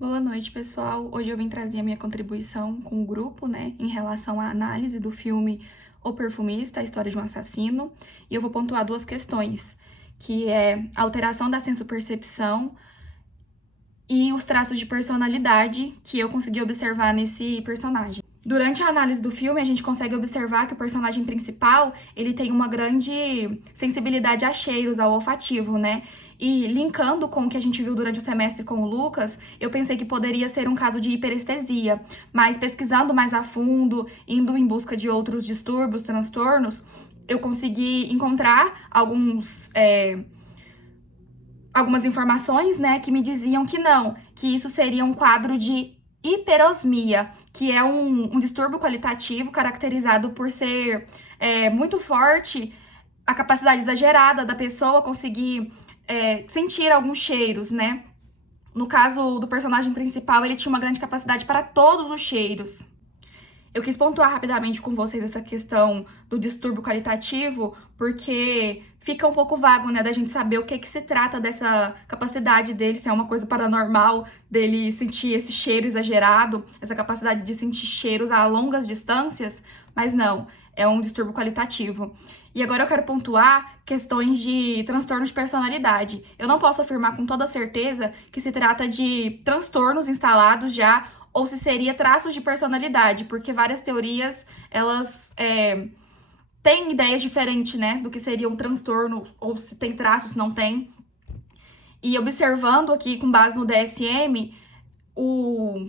Boa noite, pessoal. Hoje eu vim trazer a minha contribuição com o grupo, né, em relação à análise do filme O Perfumista, a história de um assassino. E eu vou pontuar duas questões, que é a alteração da senso-percepção e os traços de personalidade que eu consegui observar nesse personagem. Durante a análise do filme, a gente consegue observar que o personagem principal, ele tem uma grande sensibilidade a cheiros, ao olfativo, né? E linkando com o que a gente viu durante o semestre com o Lucas, eu pensei que poderia ser um caso de hiperestesia, mas pesquisando mais a fundo, indo em busca de outros distúrbios, transtornos, eu consegui encontrar algumas informações, né, que me diziam que não, que isso seria um quadro de hiperosmia, que é um distúrbio qualitativo caracterizado por ser muito forte a capacidade exagerada da pessoa conseguir sentir alguns cheiros, né? No caso do personagem principal, ele tinha uma grande capacidade para todos os cheiros. Eu quis pontuar rapidamente com vocês essa questão do distúrbio qualitativo, porque fica um pouco vago, né, da gente saber o que se trata dessa capacidade dele, se é uma coisa paranormal, dele sentir esse cheiro exagerado, essa capacidade de sentir cheiros a longas distâncias, mas não, é um distúrbio qualitativo. E agora eu quero pontuar questões de transtorno de personalidade. Eu não posso afirmar com toda certeza que se trata de transtornos instalados já ou se seria traços de personalidade, porque várias teorias, elas têm ideias diferentes, né, do que seria um transtorno, ou se tem traços, não tem. E observando aqui, com base no DSM, o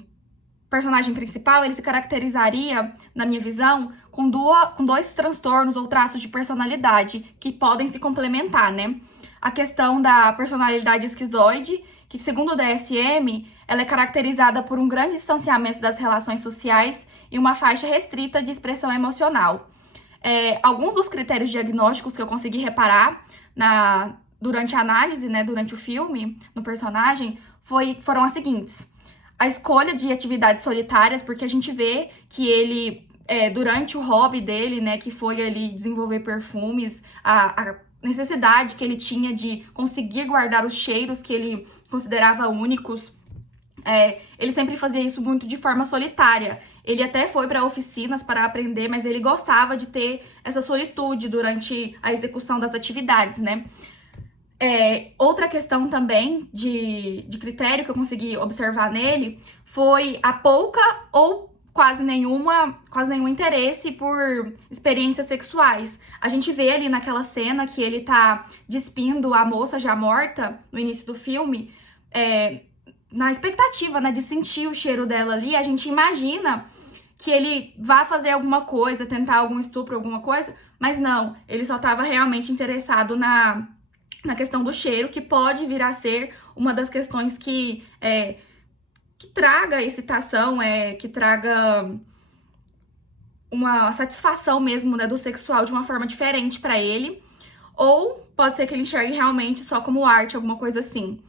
personagem principal, ele se caracterizaria, na minha visão, com dois transtornos ou traços de personalidade que podem se complementar, né? A questão da personalidade esquizoide, que segundo o DSM, ela é caracterizada por um grande distanciamento das relações sociais e uma faixa restrita de expressão emocional. Alguns dos critérios diagnósticos que eu consegui reparar durante a análise, né, durante o filme, no personagem, foram as seguintes: a escolha de atividades solitárias, porque a gente vê que ele, durante o hobby dele, né, que foi ali desenvolver perfumes, a necessidade que ele tinha de conseguir guardar os cheiros que ele considerava únicos, ele sempre fazia isso muito de forma solitária. Ele até foi para oficinas para aprender, mas ele gostava de ter essa solitude durante a execução das atividades, né? Outra questão também de critério que eu consegui observar nele foi a pouca ou quase nenhum interesse por experiências sexuais. A gente vê ali naquela cena que ele tá despindo a moça já morta no início do filme, na expectativa, né, de sentir o cheiro dela ali, a gente imagina que ele vá fazer alguma coisa, tentar algum estupro, alguma coisa, mas não, ele só estava realmente interessado na questão do cheiro, que pode vir a ser uma das questões que traga excitação, que traga uma satisfação mesmo, né, do sexual de uma forma diferente para ele, ou pode ser que ele enxergue realmente só como arte, alguma coisa assim.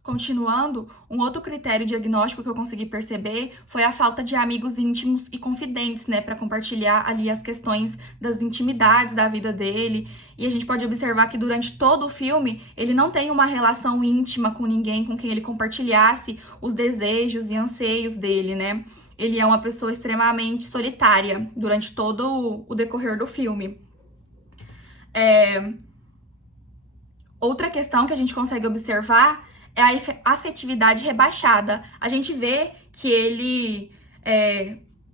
Continuando, um outro critério diagnóstico que eu consegui perceber foi a falta de amigos íntimos e confidentes, né, para compartilhar ali as questões das intimidades da vida dele. E a gente pode observar que durante todo o filme ele não tem uma relação íntima com ninguém com quem ele compartilhasse os desejos e anseios dele, né? Ele é uma pessoa extremamente solitária durante todo o decorrer do filme. Outra questão que a gente consegue observar é a afetividade rebaixada. A gente vê que ele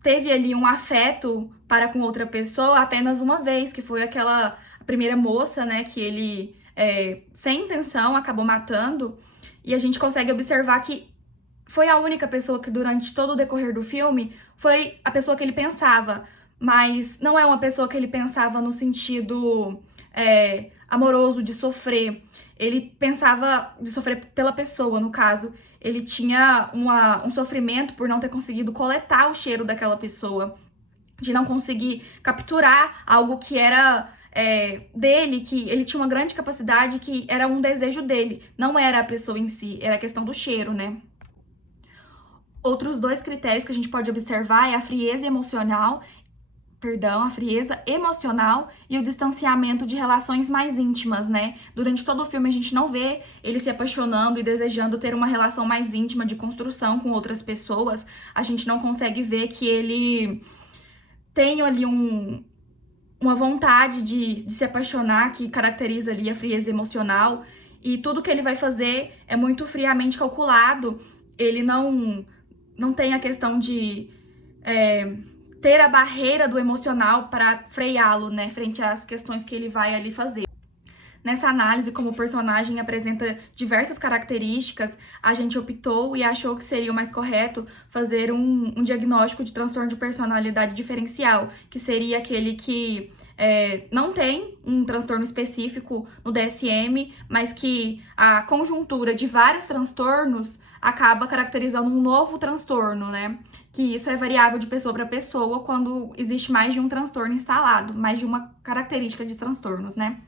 teve ali um afeto para com outra pessoa apenas uma vez, que foi aquela primeira moça, né, que ele, sem intenção, acabou matando. E a gente consegue observar que foi a única pessoa que, durante todo o decorrer do filme, foi a pessoa que ele pensava. Mas não é uma pessoa que ele pensava no sentido amoroso, de sofrer. Ele pensava de sofrer pela pessoa, no caso. Ele tinha um sofrimento por não ter conseguido coletar o cheiro daquela pessoa, de não conseguir capturar algo que era dele, que ele tinha uma grande capacidade, que era um desejo dele. Não era a pessoa em si, era a questão do cheiro, né? Outros dois critérios que a gente pode observar é a frieza emocional, a frieza emocional e o distanciamento de relações mais íntimas, né? Durante todo o filme a gente não vê ele se apaixonando e desejando ter uma relação mais íntima de construção com outras pessoas. A gente não consegue ver que ele tem ali uma vontade de se apaixonar que caracteriza ali a frieza emocional. E tudo que ele vai fazer é muito friamente calculado. Ele não tem a questão de ter a barreira do emocional para freá-lo, né, frente às questões que ele vai ali fazer. Nessa análise, como o personagem apresenta diversas características, a gente optou e achou que seria o mais correto fazer um diagnóstico de transtorno de personalidade diferencial, que seria aquele que não tem um transtorno específico no DSM, mas que a conjuntura de vários transtornos acaba caracterizando um novo transtorno, né? Que isso é variável de pessoa para pessoa quando existe mais de um transtorno instalado, mais de uma característica de transtornos, né?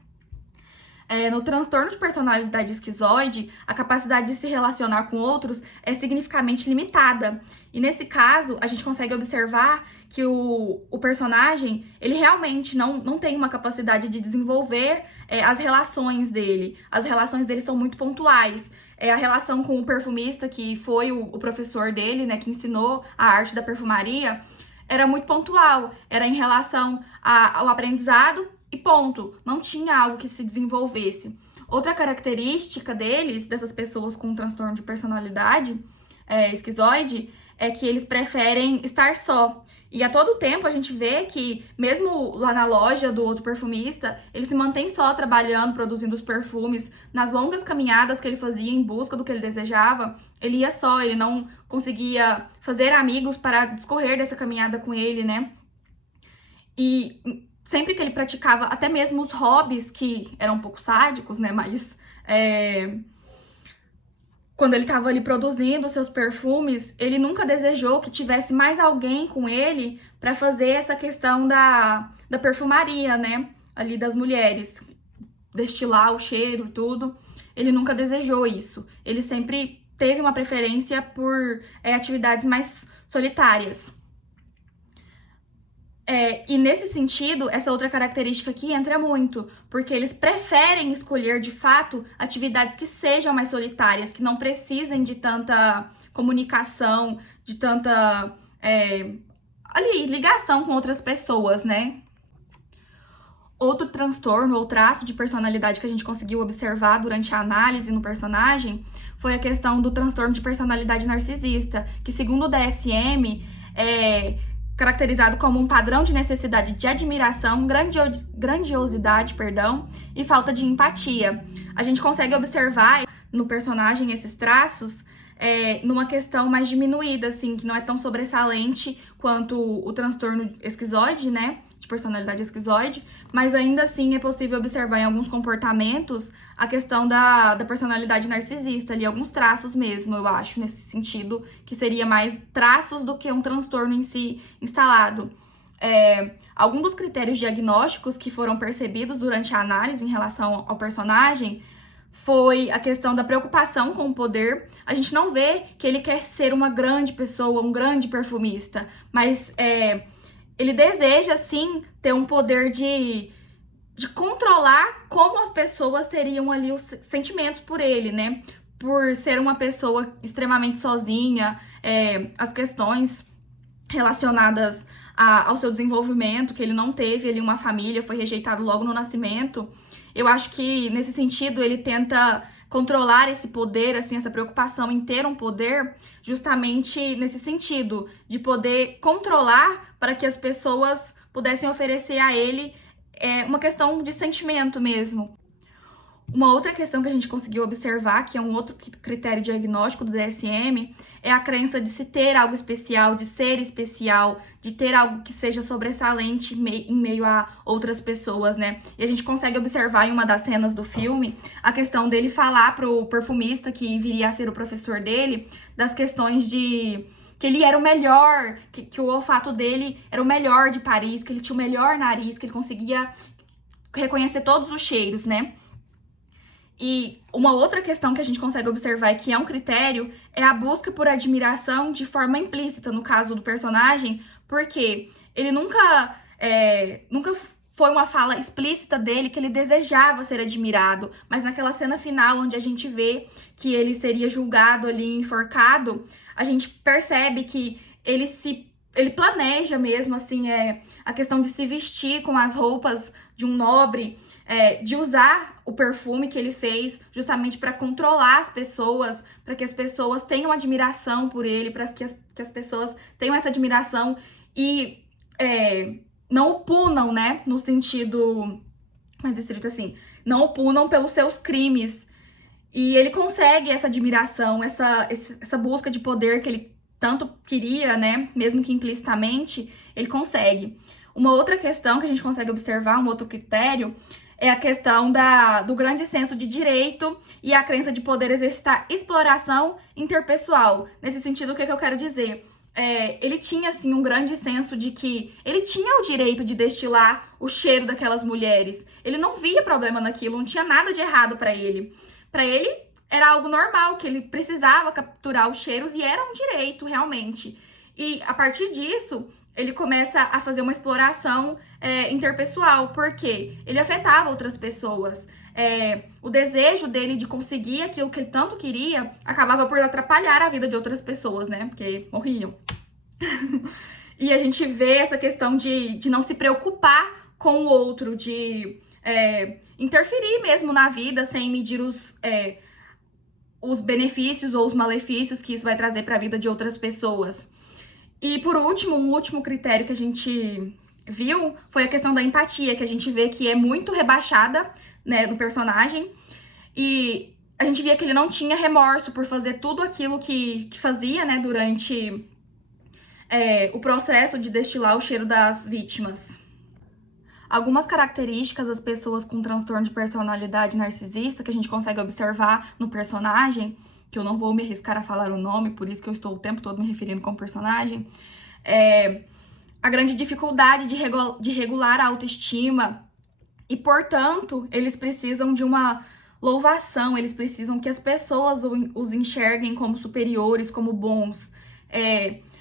No transtorno de personalidade esquizoide, a capacidade de se relacionar com outros é significativamente limitada. E nesse caso, a gente consegue observar que o personagem, ele realmente não tem uma capacidade de desenvolver as relações dele. As relações dele são muito pontuais. A relação com o perfumista, que foi o professor dele, né, que ensinou a arte da perfumaria, era muito pontual. Era em relação ao aprendizado e ponto. Não tinha algo que se desenvolvesse. Outra característica dessas pessoas com transtorno de personalidade esquizoide, é que eles preferem estar só. E a todo tempo a gente vê que, mesmo lá na loja do outro perfumista, ele se mantém só trabalhando, produzindo os perfumes. Nas longas caminhadas que ele fazia em busca do que ele desejava, ele ia só, ele não conseguia fazer amigos para discorrer dessa caminhada com ele, né? E sempre que ele praticava até mesmo os hobbies, que eram um pouco sádicos, né? Mas quando ele estava ali produzindo seus perfumes, ele nunca desejou que tivesse mais alguém com ele para fazer essa questão da perfumaria, né? Ali das mulheres, destilar o cheiro e tudo. Ele nunca desejou isso. Ele sempre teve uma preferência por atividades mais solitárias. E nesse sentido, essa outra característica aqui entra muito, porque eles preferem escolher, de fato, atividades que sejam mais solitárias, que não precisem de tanta comunicação, de tanta ligação com outras pessoas, né? Outro transtorno ou traço de personalidade que a gente conseguiu observar durante a análise no personagem foi a questão do transtorno de personalidade narcisista, que, segundo o DSM, caracterizado como um padrão de necessidade de admiração, grandiosidade, e falta de empatia. A gente consegue observar no personagem esses traços numa questão mais diminuída, assim, que não é tão sobressalente quanto o transtorno esquizoide, né, de personalidade esquizoide, mas ainda assim é possível observar em alguns comportamentos a questão da personalidade narcisista, ali, alguns traços mesmo, eu acho, nesse sentido, que seria mais traços do que um transtorno em si instalado. Alguns dos critérios diagnósticos que foram percebidos durante a análise em relação ao personagem foi a questão da preocupação com o poder. A gente não vê que ele quer ser uma grande pessoa, um grande perfumista, mas ele deseja, sim, ter um poder de controlar como as pessoas teriam ali os sentimentos por ele, né? Por ser uma pessoa extremamente sozinha, as questões relacionadas ao seu desenvolvimento, que ele não teve ali uma família, foi rejeitado logo no nascimento. Eu acho que, nesse sentido, ele tenta controlar esse poder, assim, essa preocupação em ter um poder, justamente nesse sentido, de poder controlar para que as pessoas pudessem oferecer a ele uma questão de sentimento mesmo. Uma outra questão que a gente conseguiu observar, que é um outro critério diagnóstico do DSM, é a crença de se ter algo especial, de ser especial, de ter algo que seja sobressalente em meio a outras pessoas, né? E a gente consegue observar em uma das cenas do filme a questão dele falar pro perfumista, que viria a ser o professor dele, das questões de que ele era o melhor, que o olfato dele era o melhor de Paris, que ele tinha o melhor nariz, que ele conseguia reconhecer todos os cheiros, né? E uma outra questão que a gente consegue observar e que é um critério é a busca por admiração de forma implícita, no caso do personagem, porque ele nunca nunca foi uma fala explícita dele que ele desejava ser admirado, mas naquela cena final, onde a gente vê que ele seria julgado ali, enforcado, a gente percebe que ele planeja mesmo, assim, a questão de se vestir com as roupas de um nobre, de usar o perfume que ele fez justamente para controlar as pessoas, para que as pessoas tenham admiração por ele, para que as pessoas tenham essa admiração e não o punam, né, no sentido mais estrito assim, não o punam pelos seus crimes. E ele consegue essa admiração, essa busca de poder que ele tanto queria, né, mesmo que implicitamente, ele consegue. Uma outra questão que a gente consegue observar, um outro critério, é a questão do grande senso de direito e a crença de poder exercitar exploração interpessoal. Nesse sentido, o que eu quero dizer? Ele tinha, assim, um grande senso de que ele tinha o direito de destilar o cheiro daquelas mulheres. Ele não via problema naquilo, não tinha nada de errado para ele. Para ele, era algo normal, que ele precisava capturar os cheiros e era um direito, realmente. E, a partir disso, ele começa a fazer uma exploração interpessoal, porque ele afetava outras pessoas. O desejo dele de conseguir aquilo que ele tanto queria acabava por atrapalhar a vida de outras pessoas, né? Porque morriam. E a gente vê essa questão de não se preocupar com o outro, de interferir mesmo na vida sem medir os benefícios ou os malefícios que isso vai trazer para a vida de outras pessoas. E por último, um último critério que a gente viu foi a questão da empatia, que a gente vê que é muito rebaixada, né, no personagem. E a gente via que ele não tinha remorso por fazer tudo aquilo que fazia, né, durante o processo de destilar o cheiro das vítimas. Algumas características das pessoas com transtorno de personalidade narcisista que a gente consegue observar no personagem, que eu não vou me arriscar a falar o nome, por isso que eu estou o tempo todo me referindo como personagem, a grande dificuldade de regular a autoestima e, portanto, eles precisam de uma louvação, eles precisam que as pessoas os enxerguem como superiores, como bons.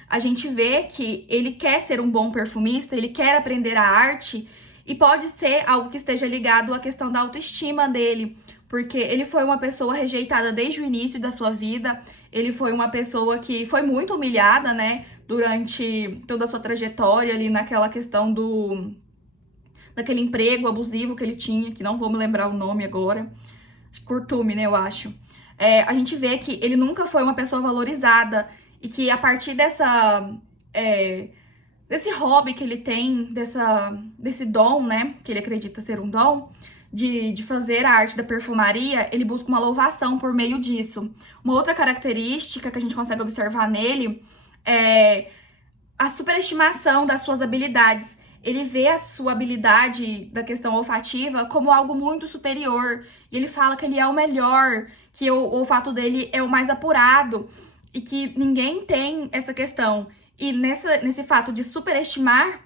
A gente vê que ele quer ser um bom perfumista, ele quer aprender a arte, e pode ser algo que esteja ligado à questão da autoestima dele, porque ele foi uma pessoa rejeitada desde o início da sua vida, ele foi uma pessoa que foi muito humilhada, né, durante toda a sua trajetória ali naquela questão daquele emprego abusivo que ele tinha, que não vou me lembrar o nome agora, Curtume, né, eu acho. A gente vê que ele nunca foi uma pessoa valorizada e que a partir desse hobby que ele tem, desse dom, né, que ele acredita ser um dom, de fazer a arte da perfumaria, ele busca uma louvação por meio disso. Uma outra característica que a gente consegue observar nele é a superestimação das suas habilidades. Ele vê a sua habilidade da questão olfativa como algo muito superior. E ele fala que ele é o melhor, que o olfato dele é o mais apurado e que ninguém tem essa questão. E nesse fato de superestimar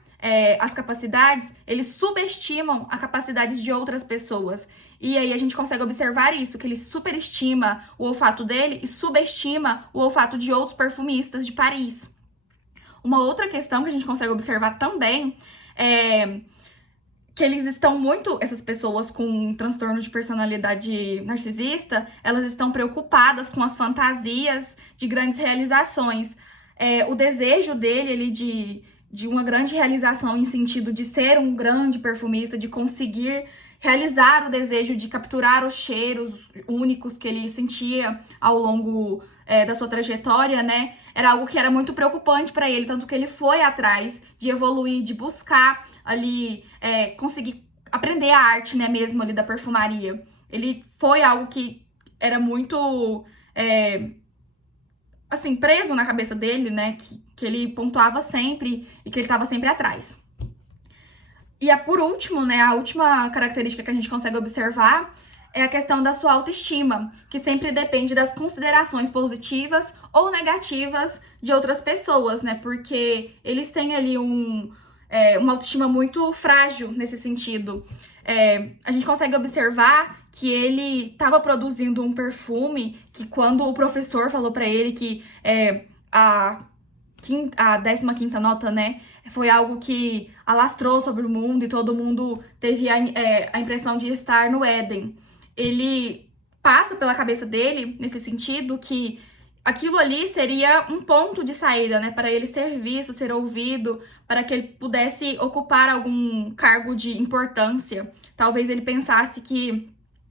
as capacidades, eles subestimam as capacidades de outras pessoas. E aí a gente consegue observar isso, que ele superestima o olfato dele e subestima o olfato de outros perfumistas de Paris. Uma outra questão que a gente consegue observar também é que eles estão muito, essas pessoas com transtorno de personalidade narcisista, elas estão preocupadas com as fantasias de grandes realizações. O desejo dele, ele de uma grande realização em sentido de ser um grande perfumista, de conseguir realizar o desejo de capturar os cheiros únicos que ele sentia ao longo da sua trajetória, né? Era algo que era muito preocupante para ele, tanto que ele foi atrás de evoluir, de buscar ali, conseguir aprender a arte, né, mesmo ali da perfumaria. Ele foi algo que era muito, assim, preso na cabeça dele, né, que ele pontuava sempre e que ele estava sempre atrás. E por último, né, a última característica que a gente consegue observar é a questão da sua autoestima, que sempre depende das considerações positivas ou negativas de outras pessoas, né? Porque eles têm ali uma autoestima muito frágil nesse sentido. A gente consegue observar que ele estava produzindo um perfume que, quando o professor falou para ele que a a 15ª nota, né, foi algo que alastrou sobre o mundo e todo mundo teve a impressão de estar no Éden. Ele passa pela cabeça dele, nesse sentido, que aquilo ali seria um ponto de saída, né, para ele ser visto, ser ouvido, para que ele pudesse ocupar algum cargo de importância. Talvez ele pensasse que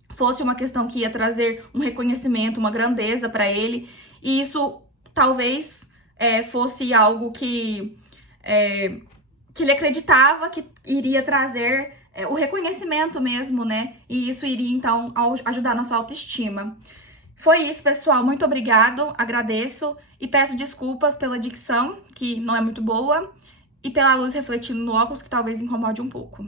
fosse uma questão que ia trazer um reconhecimento, uma grandeza para ele, e isso talvez fosse algo que ele acreditava que iria trazer o reconhecimento mesmo, né? E isso iria, então, ajudar na sua autoestima. Foi isso, pessoal. Muito obrigado, agradeço e peço desculpas pela dicção, que não é muito boa, e pela luz refletindo no óculos, que talvez incomode um pouco.